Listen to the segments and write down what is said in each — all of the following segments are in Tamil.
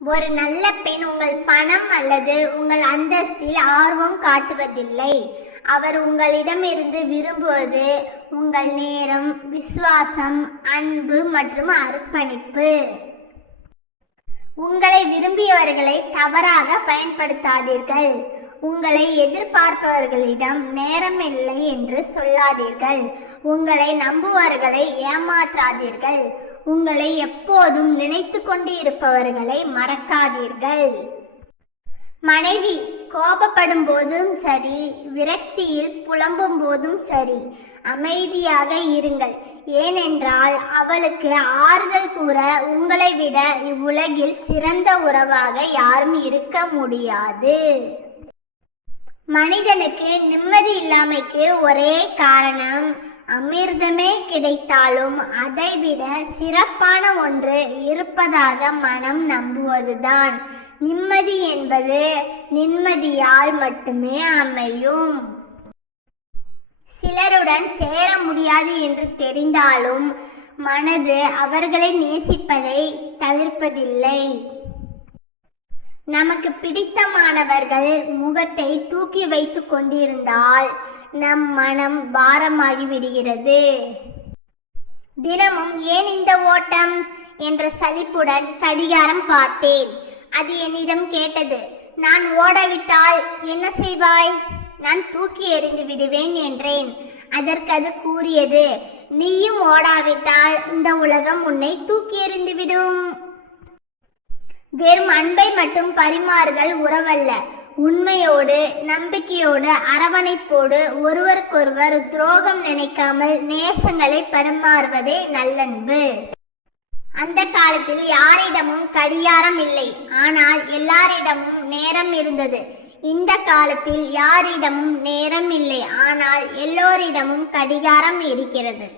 ஒரு நல்ல பெண் உங்கள் பணம் அல்லது உங்கள் அந்தஸ்தில் ஆர்வம் காட்டுவதில்லை. அவர் உங்களிடமிருந்து விரும்புவது உங்கள் நேரம், விசுவாசம், அன்பு மற்றும் அர்ப்பணிப்பு. உங்களை விரும்பியவர்களை தவறாக பயன்படுத்தாதீர்கள். உங்களை எதிர்பார்ப்பவர்களிடம் நேரமில்லை என்று சொல்லாதீர்கள். உங்களை நம்புவவர்களை ஏமாற்றாதீர்கள். உங்களை எப்போதும் நினைத்து கொண்டு இருப்பவர்களை மறக்காதீர்கள். மனைவி கோபப்படும் போதும் சரி, விரக்தியில் புலம்பும் போதும் சரி, அமைதியாக இருங்கள். ஏனென்றால் அவளுக்கு ஆறுதல் கூற உங்களை விட இவ்வுலகில் சிறந்த உறவாக யாரும் இருக்க முடியாது. மனிதனுக்கு நிம்மதி இல்லாமைக்கு ஒரே காரணம், அமிர்தமே கிடைத்தாலும் அதைவிட சிறப்பான ஒன்று இருப்பதாக மனம் நம்புவதுதான். நிம்மதி என்பது நிம்மதியால் மட்டுமே அமையும். சிலருடன் சேர முடியாது என்று தெரிந்தாலும் மனது அவர்களை நேசிப்பதை தவிர்ப்பதில்லை. நமக்கு பிடித்தமானவர்கள் முகத்தை தூக்கி வைத்து கொண்டிருந்தால் நம் மனம் பாரமாகி விடுகிறது. தினமும் ஏன் இந்த ஓட்டம் என்ற சலிப்புடன் கடிகாரம் பார்த்தேன். அது என்னிடம் கேட்டது, நான் ஓடவிட்டால் என்ன செய்வாய்? நான் தூக்கி எறிந்து விடுவேன் என்றேன். அதற்கு அது கூறியது, நீயும் ஓடாவிட்டால் இந்த உலகம் உன்னை தூக்கி எறிந்துவிடும். வெறும் அன்பை மட்டும் பரிமாறுதல் உறவல்ல. உண்மையோடு, நம்பிக்கையோடு, அரவணைப்போடு, ஒருவருக்கொருவர் துரோகம் நினைக்காமல் நேசங்களை பரிமாறுவதே நல்லன்பு. அந்த காலத்தில் யாரிடமும் கடிகாரம் இல்லை, ஆனால் எல்லாரிடமும் நேரம் இருந்தது. இந்த காலத்தில் யாரிடமும் நேரம் இல்லை, ஆனால் எல்லோரிடமும் கடிகாரம் இருக்கிறது.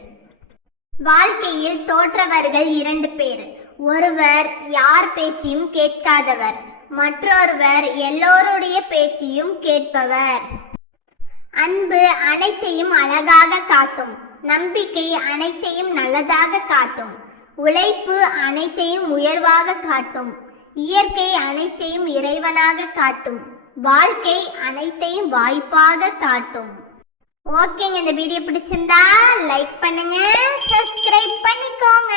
வாழ்க்கையில் தோற்றவர்கள் 2 பேர். ஒருவர் யார் பேச்சையும் கேட்காதவர், மற்றொருவர் எல்லோருடைய பேச்சையும் கேட்பவர். அன்பு அனைத்தையும் அழகாக காட்டும். நம்பிக்கை அனைத்தையும் நல்லதாக காட்டும். உழைப்பு அனைத்தையும் உயர்வாக காட்டும். இயற்கை அனைத்தையும் இறைவனாக காட்டும். வாழ்க்கை அனைத்தையும் வாய்ப்பாக காட்டும். ஓகேங்க, இந்த வீடியோ பிடிச்சிருந்தா லைக் பண்ணுங்க, சப்ஸ்கிரைப் பண்ணிக்கோங்க.